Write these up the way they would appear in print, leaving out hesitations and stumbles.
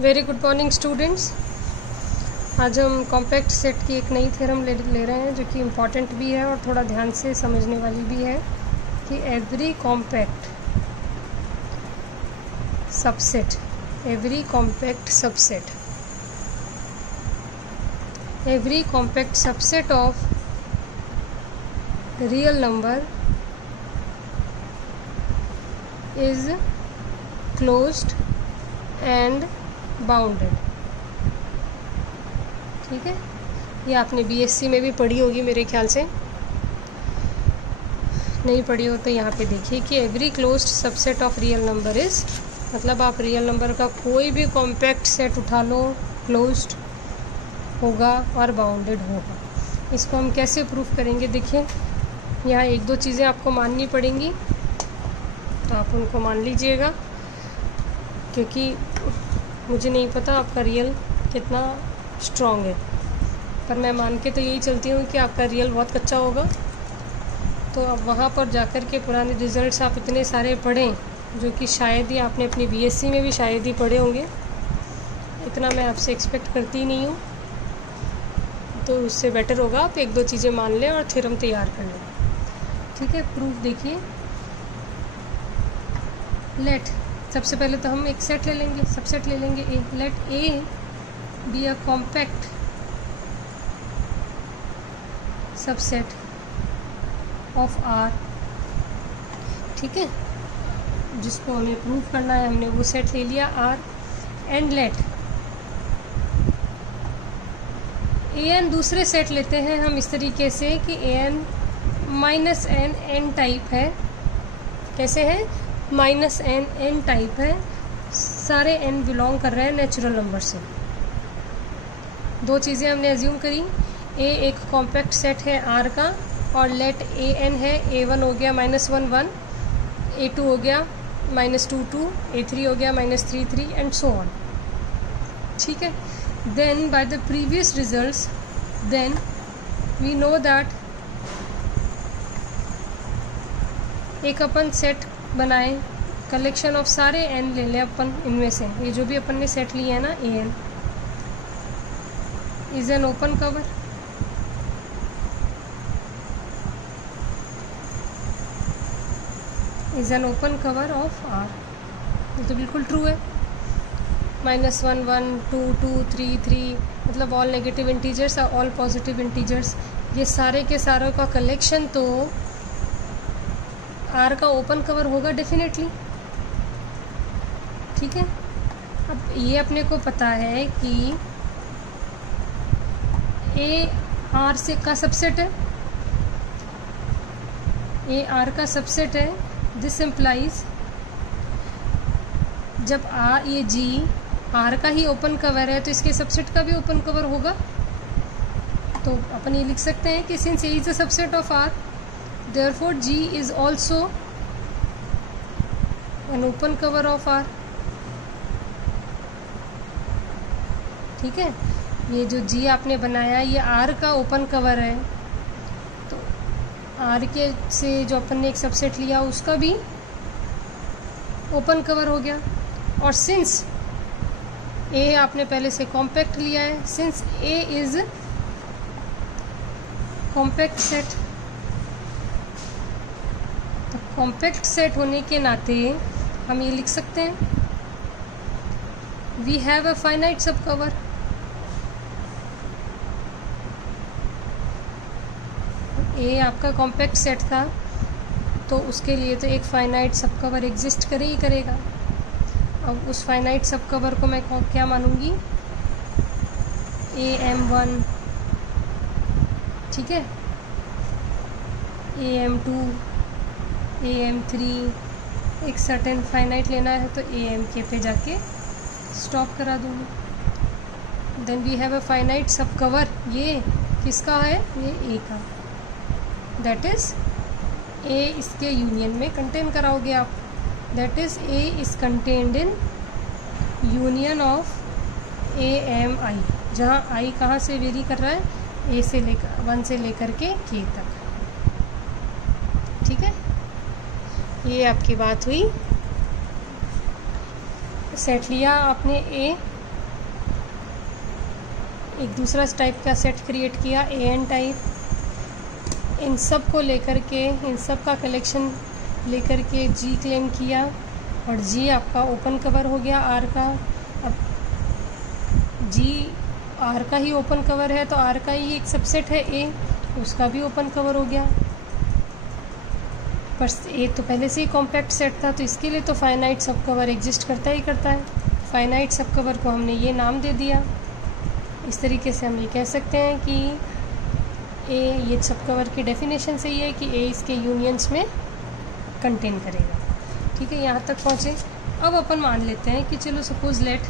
Very good morning students. आज हम compact set की एक नई थ्योरम ले रहे हैं जो कि इम्पॉर्टेंट भी है और थोड़ा ध्यान से समझने वाली भी है कि every compact subset of real number is closed end bounded. ठीक है, ये आपने बीएससी में भी पढ़ी होगी मेरे ख्याल से। नहीं पढ़ी हो तो यहाँ पे देखिए कि every closed subset of real number is, मतलब आप रियल नंबर का कोई भी कॉम्पैक्ट सेट उठा लो, क्लोज्ड होगा और बाउंडेड होगा। इसको हम कैसे प्रूफ करेंगे? देखिए, यहाँ एक दो चीज़ें आपको माननी पड़ेंगी, तो आप उनको मान लीजिएगा, क्योंकि मुझे नहीं पता आपका रियल कितना स्ट्रॉन्ग है, पर मैं मान के तो यही चलती हूँ कि आपका रियल बहुत कच्चा होगा। तो अब वहाँ पर जाकर के पुराने रिजल्ट्स आप इतने सारे पढ़ें जो कि शायद ही आपने अपनी बीएससी में भी शायद ही पढ़े होंगे, इतना मैं आपसे एक्सपेक्ट करती ही नहीं हूँ। तो उससे बेटर होगा आप एक दो चीज़ें मान लें और थ्योरम तैयार कर लें। ठीक है, प्रूफ देखिए। लेट, सबसे पहले तो हम एक सेट ले लेंगे, सबसेट ले लेंगे A. Let A be a compact subset of R. ठीक है, जिसको हमें प्रूव करना है, हमने वो सेट ले लिया R. And let A n, दूसरे सेट लेते हैं हम इस तरीके से कि A n minus n n type है। कैसे है? माइनस एन एन टाइप है, सारे एन बिलोंग कर रहे हैं नेचुरल नंबर से। दो चीज़ें हमने एज्यूम करी, ए एक कॉम्पैक्ट सेट है आर का, और लेट ए एन है, ए वन हो गया -1 1, ए टू हो गया -2 2, ए थ्री हो गया -3 3 एंड सो ऑन। ठीक है, then by the previous results then we know that एक अपन सेट बनाए, कलेक्शन ऑफ सारे एन ले लें अपन, इनमें से ये जो भी अपन ने सेट लिए है ना, A n is an open cover. Is an open cover of R. ये तो बिल्कुल ट्रू है। -1 1 2 2 3 3, मतलब ऑल नेगेटिव इंटीजर्स और ऑल पॉजिटिव इंटीजर्स, ये सारे के सारों का कलेक्शन तो आर का ओपन कवर होगा डेफिनेटली। ठीक है, अब ये अपने को पता है कि ए आर से का सबसेट है, ए आर का सबसेट है। दिस इम्प्लाइज जब ये जी आर का ही ओपन कवर है तो इसके सबसेट का भी ओपन कवर होगा। तो अपन ये लिख सकते हैं कि since A is a subset of R, therefore G is also an open cover of R. ठीक है, ये जो जी आपने बनाया ये आर का ओपन कवर है, तो आर के से जो अपन ने एक सबसेट लिया उसका भी ओपन कवर हो गया। और सिंस ए आपने पहले से कॉम्पैक्ट लिया है, since A is compact set, तो कॉम्पैक्ट सेट होने के नाते हम ये लिख सकते हैं we have a finite sub cover. ए आपका कॉम्पैक्ट सेट था तो उसके लिए तो एक फाइनाइट सब कवर एग्जिस्ट करे ही करेगा। अब उस फाइनाइट सब कवर को मैं क्या मानूंगी? AM1, ठीक है, AM2, AM3, एक सर्टेन फाइनाइट लेना है तो AMK पे जाके स्टॉप करा दूँगी। Then we have a finite sub cover. ये किसका है? ये ए का। दैट इज़ ए इसके यूनियन में कंटेन कराओगे आप। That is A is contained in union of AMI, जहाँ आई कहाँ से वेरी कर रहा है? ए से लेकर 1 से लेकर के K तक। ठीक है, ये आपकी बात हुई। सेट लिया आपने ए एक दूसरा टाइप का सेट क्रिएट किया AN टाइप, इन सब को लेकर के, इन सब का कलेक्शन लेकर के G क्लेम किया और G आपका ओपन कवर हो गया R का। अब G R का ही ओपन कवर है तो R का ही एक सबसेट है A, उसका भी ओपन कवर हो गया। पर A तो पहले से ही कॉम्पैक्ट सेट था तो इसके लिए तो फाइनाइट सब कवर एग्जिस्ट करता ही करता है। फाइनाइट सब कवर को हमने ये नाम दे दिया। इस तरीके से हम ये कह सकते हैं कि A, ये सब कवर की डेफिनेशन से ये है कि A इसके यूनियंस में कंटेन करेगा। ठीक है, यहाँ तक पहुँचे। अब अपन मान लेते हैं कि चलो सपोज लेट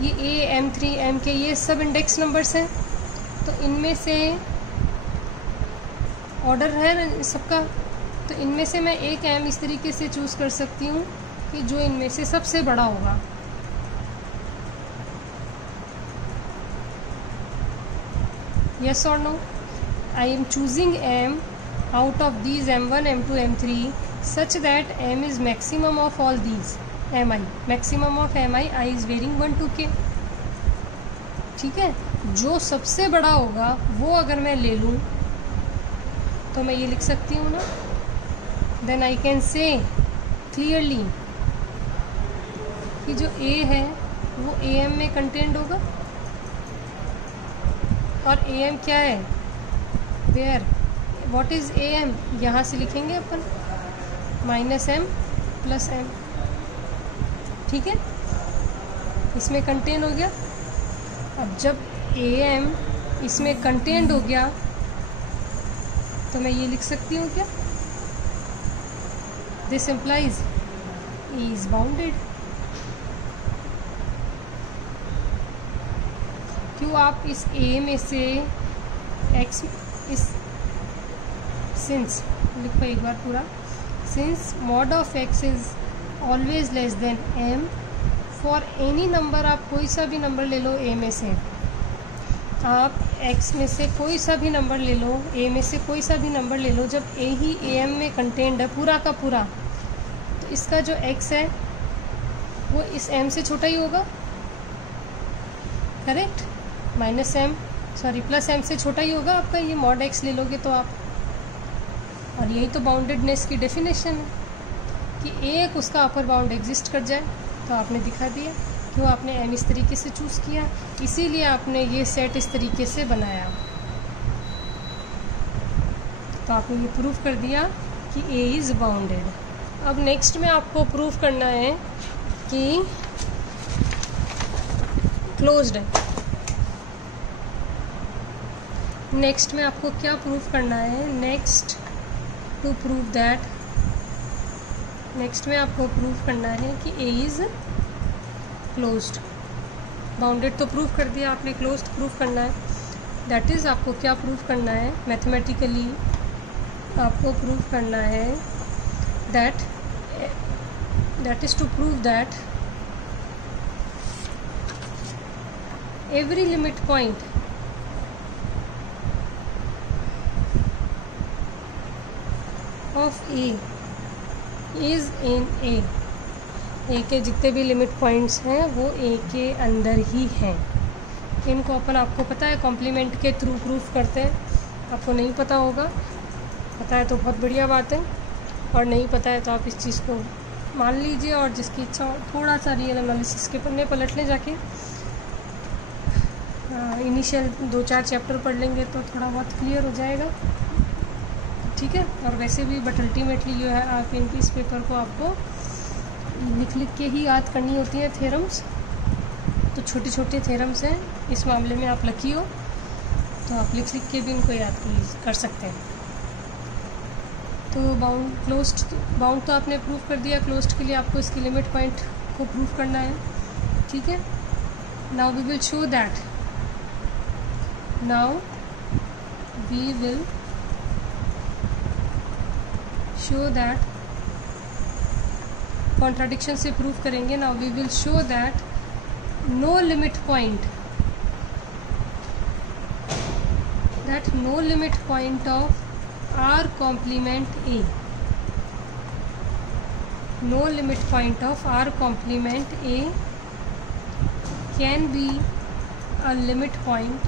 ये A, M3, M के ये सब इंडेक्स नंबर्स हैं, तो इनमें से ऑर्डर है ना सबका, तो इनमें से मैं एक M इस तरीके से चूज़ कर सकती हूँ कि जो इनमें से सबसे बड़ा होगा। Yes or no? I am choosing M out of these M1, M2, M3 such that M is maximum of all these Mi. Maximum of Mi, I is varying 1 to k. ठीक है, जो सबसे बड़ा होगा वो अगर मैं ले लूँ तो मैं ये लिख सकती हूँ ना, then I can say clearly कि जो A है वो AM में कंटेंट होगा और AM क्या है, वेयर, व्हाट इज़ AM, यहाँ से लिखेंगे अपन -M + M। ठीक है, इसमें कंटेन हो गया। अब जब AM इसमें कंटेंट हो गया तो मैं ये लिख सकती हूँ क्या, this implies E is bounded. क्यों, आप इस A में से X, इस सिंस लिखो एक बार पूरा, since mod of X is always less than M for any number, आप कोई सा भी नंबर ले लो A में से, आप X में से कोई सा भी नंबर ले लो, A में से कोई सा भी नंबर ले लो, जब A ही AM में कंटेंट है पूरा का पूरा, तो इसका जो X है वो इस M से छोटा ही होगा, करेक्ट, +M से छोटा ही होगा आपका ये mod X ले लोगे तो आप। और यही तो बाउंडेडनेस की डेफिनेशन है कि एक उसका अपर बाउंड एग्जिस्ट कर जाए, तो आपने दिखा दिया। क्यों, आपने M इस तरीके से चूज़ किया, इसीलिए आपने ये सेट इस तरीके से बनाया, तो आपने ये प्रूफ कर दिया कि A इज़ बाउंडेड। अब नेक्स्ट में आपको प्रूफ करना है कि क्लोज्ड है। नेक्स्ट में आपको क्या प्रूफ करना है, नेक्स्ट में आपको प्रूफ करना है कि A इज़ क्लोज्ड। बाउंडेड तो प्रूफ कर दिया आपने, क्लोज्ड प्रूफ करना है। दैट इज़ आपको क्या प्रूफ करना है, मैथमेटिकली आपको प्रूफ करना है that is to prove that every limit point of A is in A के जितने भी लिमिट पॉइंट्स हैं वो A के अंदर ही हैं। इनको अपन, आपको पता है, कॉम्प्लीमेंट के थ्रू प्रूफ करते हैं। आपको नहीं पता होगा, पता है तो बहुत बढ़िया बात है, और नहीं पता है तो आप इस चीज़ को मान लीजिए, और जिसकी इच्छा हो थोड़ा सा रियल एनालिसिस के पन्ने पलट लें जाके, इनिशियल 2-4 चैप्टर पढ़ लेंगे तो थोड़ा बहुत क्लियर हो जाएगा। ठीक है, और वैसे भी बट अल्टीमेटली जो है आप इनकी इस पेपर को आपको लिख के ही याद करनी होती है थ्योरम्स, तो छोटे छोटे थ्योरम्स हैं, इस मामले में आप लकी हो तो आप लिख के भी इनको याद कर सकते हैं। तो बाउंड तो आपने प्रूफ कर दिया, क्लोज्ड के लिए आपको इसकी लिमिट पॉइंट को प्रूफ करना है। ठीक है, now we will show that contradiction से प्रूफ करेंगे। Now we will show that no limit point of R complement A, no limit point of R complement A can be a limit point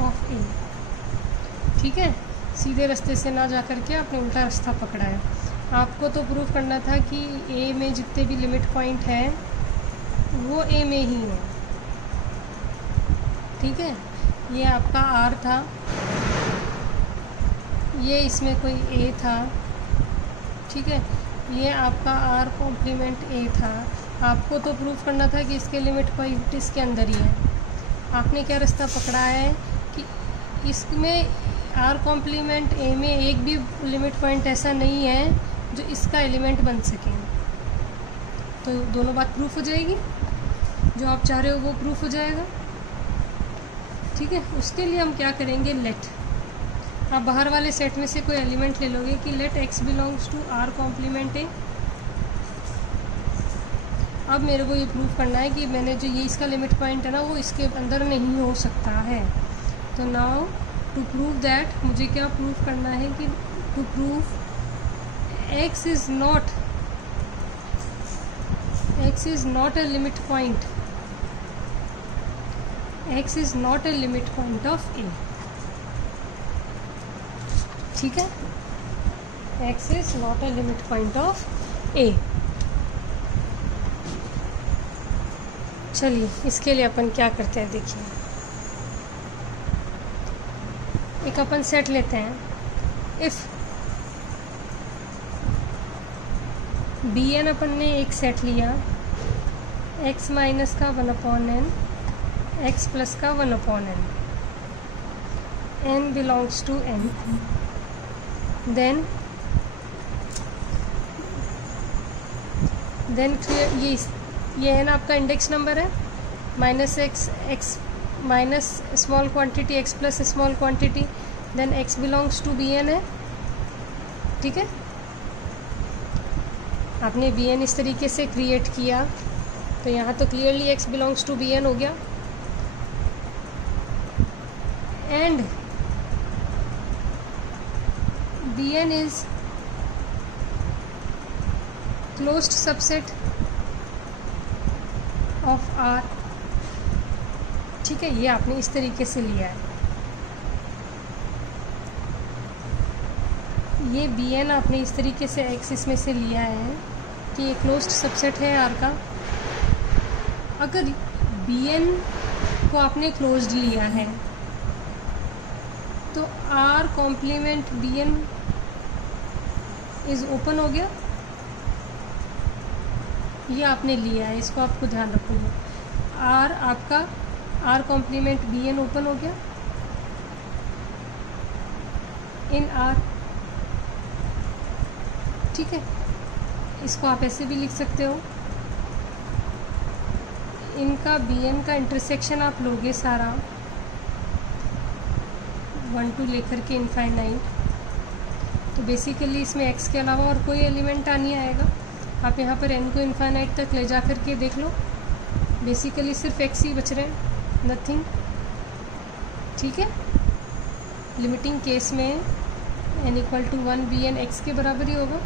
of A. ठीक है, सीधे रास्ते से ना जा कर के आपने उल्टा रास्ता पकड़ा है। आपको तो प्रूव करना था कि ए में जितने भी लिमिट पॉइंट हैं वो ए में ही है। ठीक है, ये आपका आर था, ये इसमें कोई ए था। ठीक है, ये आपका आर कॉम्प्लीमेंट ए था। आपको तो प्रूफ करना था कि इसके लिमिट पॉइंट इसके अंदर ही है। आपने क्या रास्ता पकड़ा है कि इसमें आर कॉम्प्लीमेंट ए में एक भी लिमिट पॉइंट ऐसा नहीं है जो इसका एलिमेंट बन सके। तो दोनों बात प्रूफ हो जाएगी, जो आप चाह रहे हो वो प्रूफ हो जाएगा। ठीक है, उसके लिए हम क्या करेंगे, लेट, आप बाहर वाले सेट में से कोई एलिमेंट ले लोगे कि let x belongs to R complement A. अब मेरे को ये प्रूफ करना है कि मैंने जो ये इसका लिमिट पॉइंट है ना वो इसके अंदर नहीं हो सकता है। तो नाउ टू प्रूव दैट मुझे क्या प्रूफ करना है कि to prove x is not a limit point, x is not a limit point of a। ठीक है, x is not a limit point of a। चलिए इसके लिए अपन क्या करते हैं, देखिए एक अपन सेट लेते हैं। इफ bn अपन ने एक सेट लिया, x माइनस का 1/n, x प्लस का 1/n, n belongs to n, then ये n आपका इंडेक्स नंबर है, minus x minus small quantity x plus small quantity, then x belongs to bn है। ठीक है, आपने bn इस तरीके से क्रिएट किया तो यहाँ तो clearly x belongs to bn हो गया। And bn is closed subset of R। ठीक है, ये आपने इस तरीके से लिया है। ये bn आपने इस तरीके से x इसमें से लिया है कि ये क्लोज्ड सबसेट है R का। अगर bn को आपने क्लोज्ड लिया है तो R complement bn is open हो गया। ये आपने लिया है, इसको आपको ध्यान रखोगे। R आपका R कॉम्प्लीमेंट bn ओपन हो गया इन R। ठीक है, इसको आप ऐसे भी लिख सकते हो, इनका bn का इंटरसेक्शन आप लोगे सारा 1 to लेकर के इनफाइनाइट, तो बेसिकली इसमें x के अलावा और कोई एलिमेंट नहीं आएगा। आप यहाँ पर n को इनफाइनाइट तक ले जा कर के देख लो, बेसिकली सिर्फ x ही बच रहे हैं, नथिंग। ठीक है, लिमिटिंग केस में n equal to 1 bn x के बराबर ही होगा।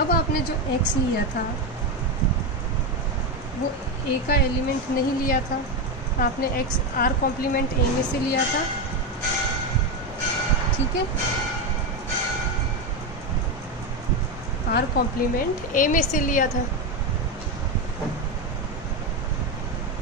अब आपने जो x लिया था वो a का एलिमेंट नहीं लिया था, आपने x R कॉम्प्लीमेंट a में से लिया था। ठीक है, R कॉम्प्लीमेंट a में से लिया था,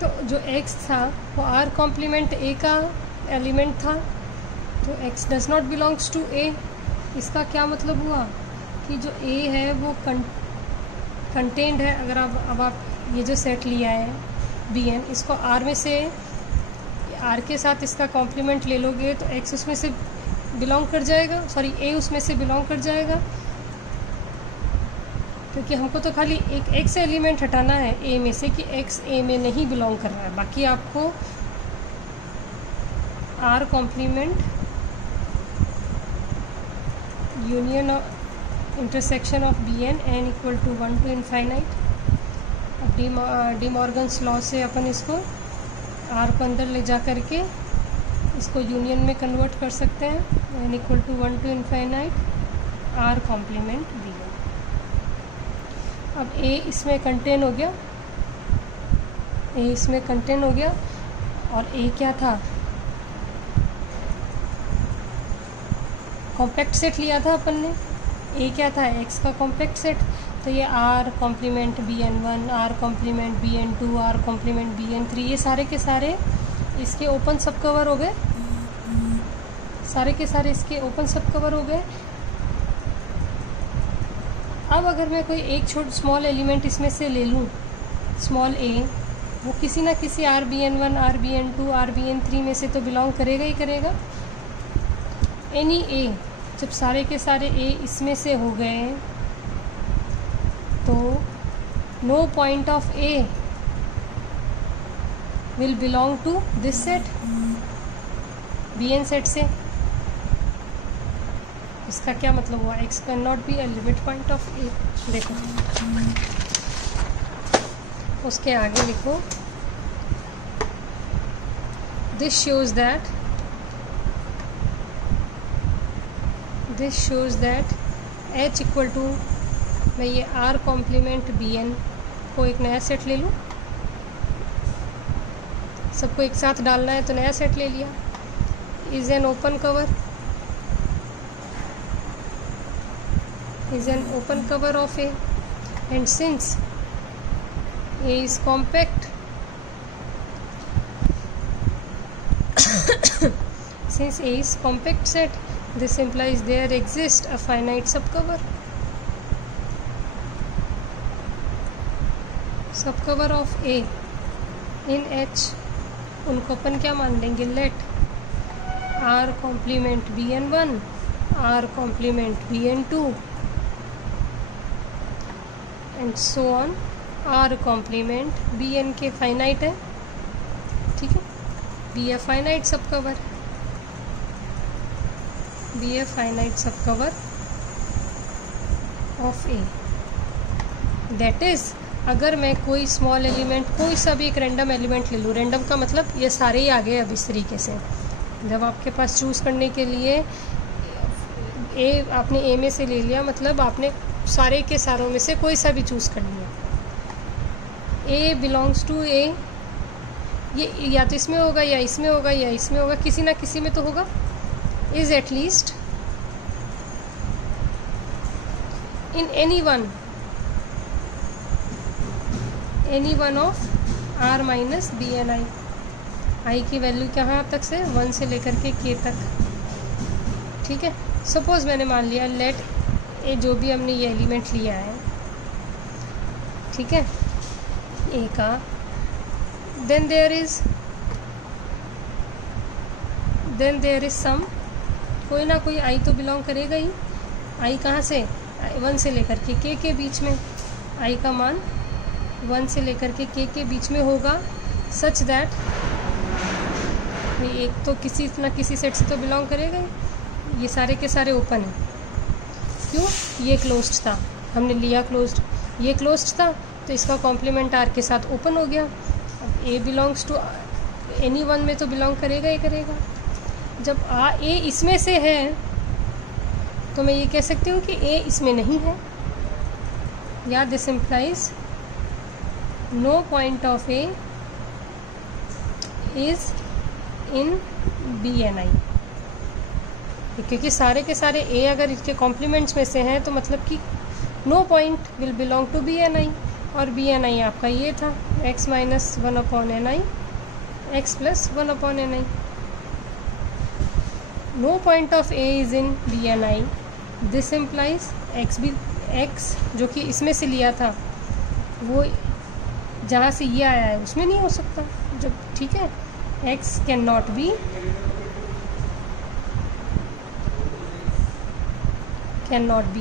तो जो x था वो R कॉम्प्लीमेंट a का एलिमेंट था, तो x does not belongs to a। इसका क्या मतलब हुआ कि जो a है वो कंटेंड है। अगर आप ये जो सेट लिया है bn, इसको R में से R के साथ इसका कॉम्प्लीमेंट ले लोगे तो x उसमें से बिलोंग कर जाएगा, सॉरी a उसमें से बिलोंग कर जाएगा, क्योंकि हमको तो खाली एक x एलिमेंट हटाना है a में से कि x a में नहीं बिलोंग कर रहा है। बाकी आपको R complement union intersection of bn n equal to 1 to infinite. De Morgan's law से अपन इसको R को अंदर ले जा करके इसको यूनियन में कन्वर्ट कर सकते हैं, n equal to 1 to infinite r complement bn। अब a इसमें कंटेन हो गया, a इसमें कंटेन हो गया, और a क्या था, कॉम्पैक्ट सेट लिया था अपन ने, a क्या था, x का कॉम्पैक्ट सेट, तो ये r complement bn1, r complement bn2, r complement bn3, ये सारे के सारे इसके ओपन सब कवर हो गए, सारे के सारे इसके ओपन सब कवर हो गए। अब अगर मैं कोई एक स्मॉल एलिमेंट इसमें से ले लूँ, स्मॉल a, वो किसी ना किसी RBN1, RBN2, RBN3 में से तो बिलोंग करेगा ही करेगा। एनी a, जब सारे के सारे a इसमें से हो गए तो no point of a will belong to this set, bn set से। इसका क्या मतलब हुआ, x can not be a limit point of a। देखो उसके आगे लिखो, this shows that h equal to, मैं ये r कॉम्प्लीमेंट bn को एक नया सेट ले लूँ, सबको एक साथ डालना है तो नया सेट ले लिया, is an open cover of a, and since a is compact, since a is compact set, this implies there exists a finite subcover of a in h। उनको अपन क्या मान लेंगे, let r complement bn1, r complement bn2 and so on, r complement bn के finite है, ठीक है, be a finite subcover of a। That is अगर मैं कोई स्मॉल एलिमेंट, कोई सा भी एक रैंडम एलिमेंट ले लूँ, रैंडम का मतलब ये सारे ही आ गए अब इस तरीके से, जब आपके पास चूज़ करने के लिए ए, आपने ए में से ले लिया, मतलब आपने सारे के सारों में से कोई सा भी चूज़ कर लिया, ए बिलोंग्स टू ए, ये या तो इसमें होगा या इसमें होगा या इसमें होगा, किसी ना किसी में तो होगा, is at least in any one of r minus B N I. I की वैल्यू कहाँ तक से, 1 से लेकर के k तक, ठीक है। सपोज़ मैंने मान लिया लेट ए, जो भी हमने ये एलिमेंट लिया है, ठीक है, ए का, देन देयर इज़ सम, कोई ना कोई आई तो बिलोंग करेगा ही, आई कहाँ से, 1 से लेकर के k के बीच में, आई का मान 1 से लेकर के k के बीच में होगा, सच दैट एक तो किसी ना किसी सेट से तो बिलोंग करेगा ही, ये सारे के सारे ओपन हैं, क्यों, ये क्लोज्ड था, हमने लिया क्लोज्ड, ये क्लोज्ड था तो इसका कॉम्प्लीमेंट r के साथ ओपन हो गया। अब a belongs to any one में तो बिलोंग करेगा ही करेगा। जब a इसमें से है तो मैं ये कह सकती हूँ कि a इसमें नहीं है, या this implies no point of a is in BNI, क्योंकि सारे के सारे a अगर इसके कॉम्प्लीमेंट्स में से हैं तो मतलब कि no point will belong to BNI, और BNI आपका ये था x minus 1/ni, x plus 1/ni। No point of a is in BNI, this implies x जो कि इसमें से लिया था, वो जहाँ से ये आया है उसमें नहीं हो सकता, जब, ठीक है, x can not B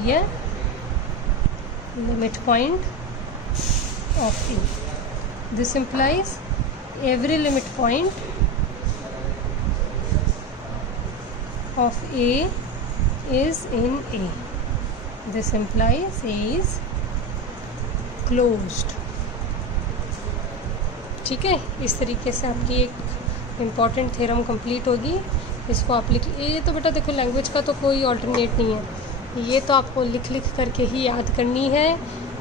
a limit point of a। This implies every limit point of a is in a, this implies a is closed, ठीक है। इस तरीके से आपकी एक इम्पॉर्टेंट थ्योरम कंप्लीट होगी। इसको आप लिख, ये तो बेटा देखो लैंग्वेज का तो कोई ऑल्टरनेट नहीं है, ये तो आपको लिख लिख करके ही याद करनी है,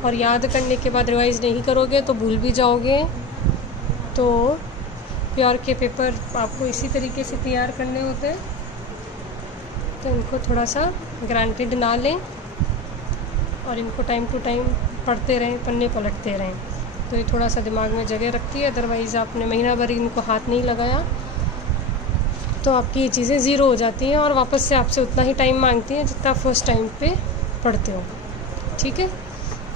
और याद करने के बाद रिवाइज़ नहीं करोगे तो भूल भी जाओगे। तो प्योर के पेपर आपको इसी तरीके से तैयार करने होते हैं, तो इनको थोड़ा सा ग्रांटेड ना लें और इनको टाइम टू टाइम पढ़ते रहें, पन्ने पलटते रहें, तो ये थोड़ा सा दिमाग में जगह रखती है। अदरवाइज़ आपने महीना भर इनको हाथ नहीं लगाया तो आपकी ये चीज़ें ज़ीरो हो जाती हैं और वापस से आपसे उतना ही टाइम मांगती हैं जितना फर्स्ट टाइम पे पढ़ते हो। ठीक है,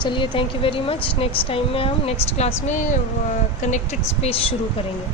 चलिए thank you very much. Next time में हम नेक्स्ट क्लास में कनेक्टेड स्पेस शुरू करेंगे।